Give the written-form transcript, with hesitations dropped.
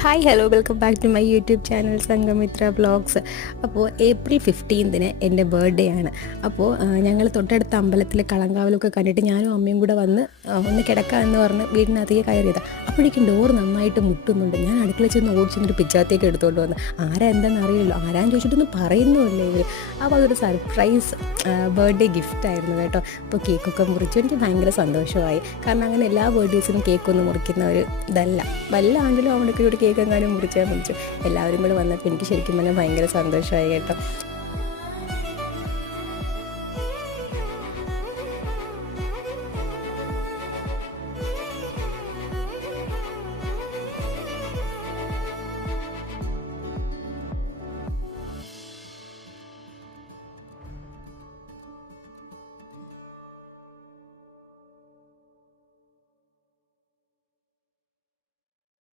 Hi hello welcome back to my YouTube channel Sanghamitra vlogs. അപ്പോൾ April 15 എൻ്റെ birthday ആണ്. അപ്പോൾ ഞങ്ങൾ തൊട്ടടുത്ത അമ്പലത്തിൽ കളങ്കാവലൊക്കെ കണ്ടിട്ട് ഞാനും അമ്മയും കൂടെ വന്ന് ഒന്ന് കിടക്കാമെന്ന് പറഞ്ഞ് വീടിനകത്തേക്ക് കയറിയതാണ്. അപ്പോഴേക്കും ഡോർ നന്നായിട്ട് മുട്ടുന്നുണ്ട്. ഞാൻ അടുക്കള ചെന്ന് ഓടിച്ചെന്നൊരു പിച്ചാത്തേക്ക് എടുത്തുകൊണ്ട് വന്ന് ആരാ എന്താണെന്ന് അറിയില്ലോ, ആരാന്ന് ചോദിച്ചിട്ടൊന്നും പറയുന്നുമില്ലേ ഇവർ. അപ്പോൾ അതൊരു സർപ്രൈസ് ബർത്ത്ഡേ ഗിഫ്റ്റായിരുന്നു കേട്ടോ. അപ്പോൾ കേക്കൊക്കെ മുറിച്ചു. എനിക്ക് ഭയങ്കര സന്തോഷമായി. കാരണം അങ്ങനെ എല്ലാ ബർത്ത്ഡേസിനും കേക്കൊന്നും മുറിക്കുന്ന ഒരു ഇതല്ല. വല്ല ആണ്ടിലും അവിടേക്ക് ഒരു കേക്ക് എങ്ങാനും മുറിച്ചാൽ മുറിച്ചു. എല്ലാവരും കൂടെ വന്നപ്പോൾ എനിക്ക് ശരിക്കും പറഞ്ഞാൽ ഭയങ്കര സന്തോഷമായി കേട്ടോ.